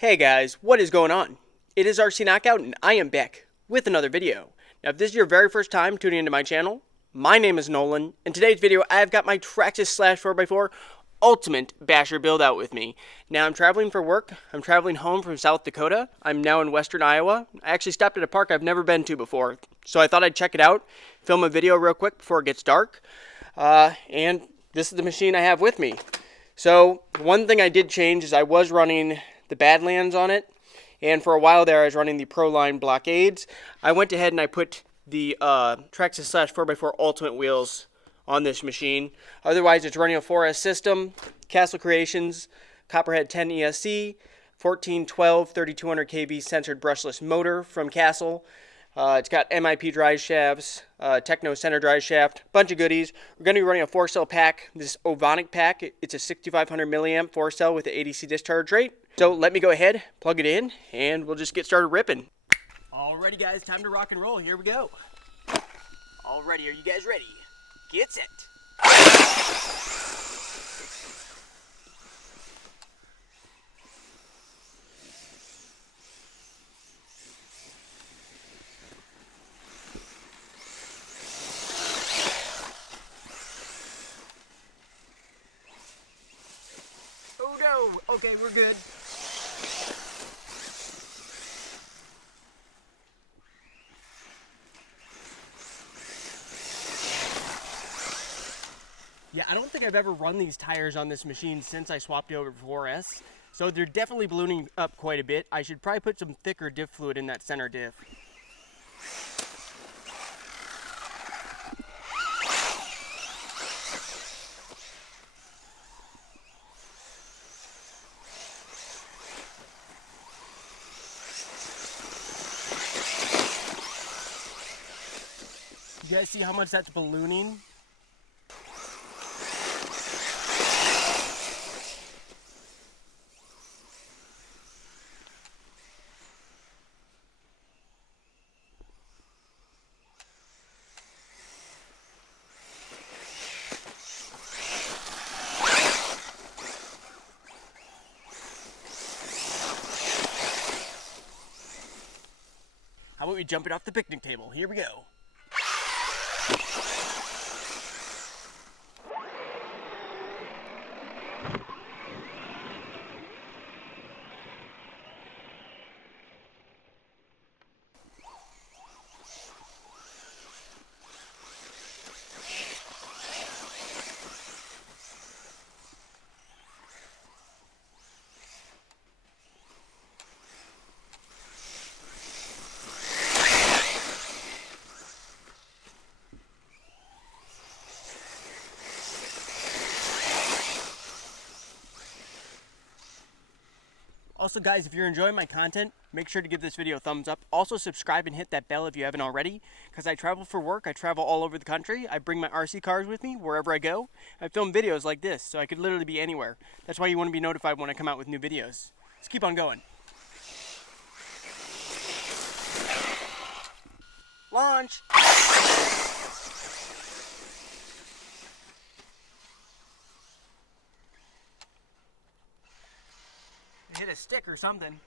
Hey guys, what is going on? It is RC Knockout and I am back with another video. Now if this is your very first time tuning into my channel, my name is Nolan. In today's video I have got my Traxxas slash 4x4 Ultimate Basher build out with me. Now I'm traveling for work. I'm traveling home from South Dakota. I'm now in western Iowa. I actually stopped at a park I've never been to before, so I thought I'd check it out, film a video real quick before it gets dark. And this is the machine I have with me. So one thing I did change is I was running the Badlands on it, and for a while there I was running the Proline Blockades. I went ahead and I put the Traxxas slash 4x4 Ultimate wheels on this machine. Otherwise it's running a 4S system, Castle Creations, Copperhead 10 ESC, 1412 3200 kV censored brushless motor from Castle. It's got MIP drive shafts, Techno center drive shaft, bunch of goodies. We're going to be running a 4-cell pack, this Ovonic pack. It's a 6500 milliamp 4-cell with the ADC discharge rate. So let me go ahead, plug it in, and we'll just get started ripping. Alrighty guys, time to rock and roll. Here we go. Alrighty, are you guys ready? Get set. Oh no! Okay, we're good. Yeah, I don't think I've ever run these tires on this machine since I swapped it over to 4S. So they're definitely ballooning up quite a bit. I should probably put some thicker diff fluid in that center diff. You guys see how much that's ballooning? How about we jump it off the picnic table? Here we go. Also guys, if you're enjoying my content, make sure to give this video a thumbs up. Also subscribe and hit that bell if you haven't already, because I travel for work, I travel all over the country, I bring my RC cars with me wherever I go. I film videos like this, so I could literally be anywhere. That's why you want to be notified when I come out with new videos. Let's keep on going. Launch! Hit a stick or something.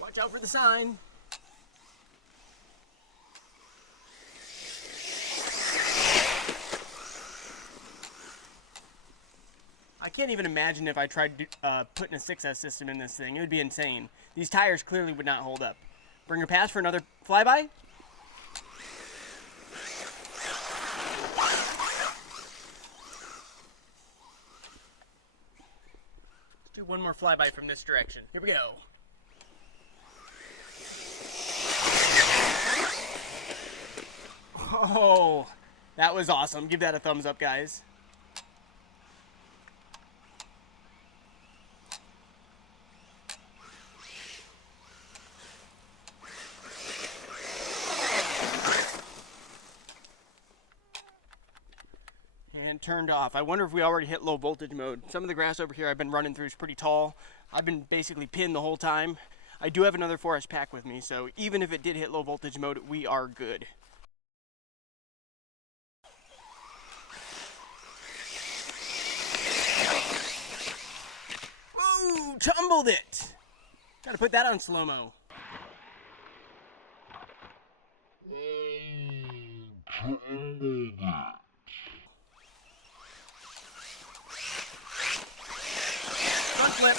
Watch out for the sign. I can't even imagine if I tried putting a 6S system in this thing. It would be insane. These tires clearly would not hold up. Bring her past for another flyby. Let's do one more flyby from this direction. Here we go. Oh, that was awesome. Give that a thumbs up, guys. and turned off. I wonder if we already hit low voltage mode. Some of the grass over here I've been running through is pretty tall. I've been basically pinned the whole time. I do have another 4S pack with me, so even if it did hit low voltage mode, we are good. Ooh, tumbled it! Gotta put that on slow-mo. Front flip.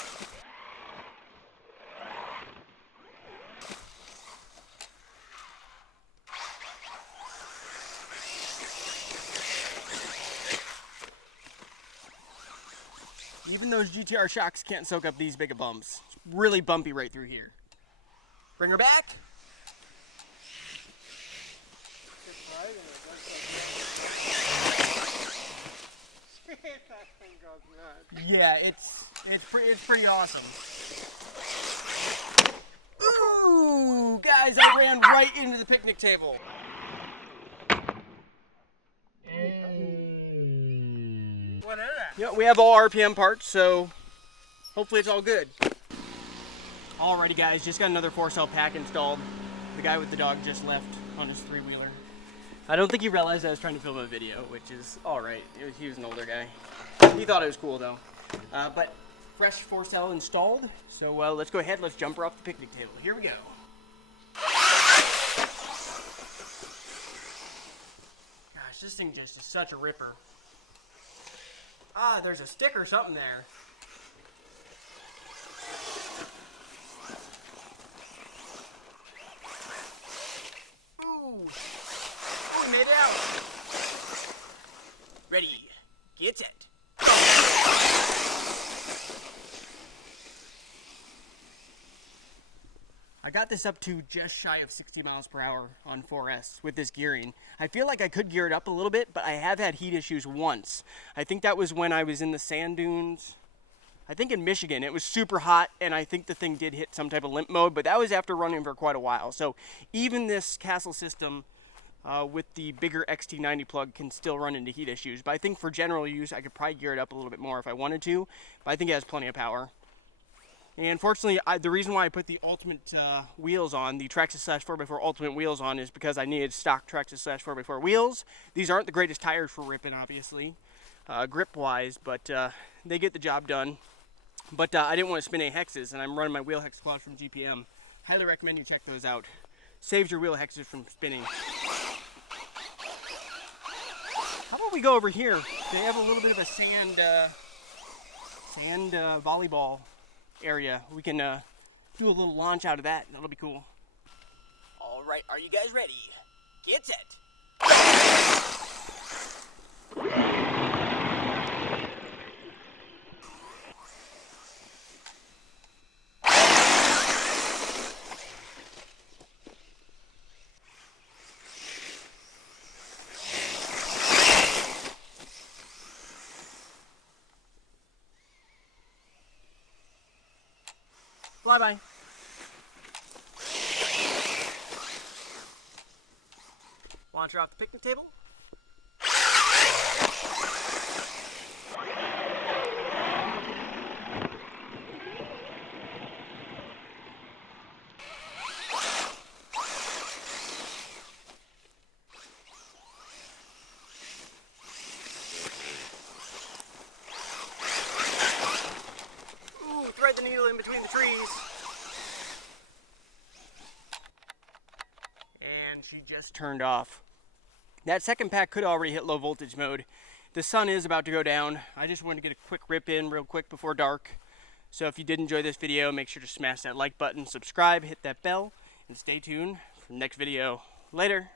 Even those GTR shocks can't soak up these big of bumps. It's really bumpy right through here. Bring her back. Yeah, it's pretty awesome. Ooh, guys, I ran right into the picnic table. What is it? Yeah, we have all RPM parts, so hopefully it's all good. Alrighty, guys, just got another 4-cell pack installed. The guy with the dog just left on his 3-wheeler. I don't think he realized I was trying to film a video, which is alright. He was an older guy. He thought it was cool, though. But fresh 4-cell installed, so let's go ahead, let's jump her off the picnic table. Here we go. Gosh, this thing just is such a ripper. Ah, there's a stick or something there. Ooh. Oh, we made it out. Ready, get set. I got this up to just shy of 60 miles per hour on 4S with this gearing. I feel like I could gear it up a little bit, but I have had heat issues once. I think that was when I was in the sand dunes. I think in Michigan. It was super hot, and I think the thing did hit some type of limp mode, but that was after running for quite a while. So even this Castle system with the bigger XT90 plug can still run into heat issues. But I think for general use, I could probably gear it up a little bit more if I wanted to, but I think it has plenty of power. And fortunately, the reason why I put the Ultimate wheels on, the Traxxas /4x4 Ultimate wheels on, is because I needed stock Traxxas /4x4 wheels. These aren't the greatest tires for ripping, obviously, grip-wise, but they get the job done. But I didn't want to spin any hexes, and I'm running my Wheel Hex Claws from GPM. Highly recommend you check those out. Saves your wheel hexes from spinning. How about we go over here? They have a little bit of a sand volleyball area. We can do a little launch out of that. That'll be cool. All right, are you guys ready? Get set. Flyby. Launch her off the picnic table. Ooh, thread the needle in between the trees. And she just turned off. That second pack could already hit low voltage mode. The sun is about to go down. I just wanted to get a quick rip in real quick before dark. So if you did enjoy this video, make sure to smash that like button, subscribe, hit that bell, and stay tuned for the next video. Later.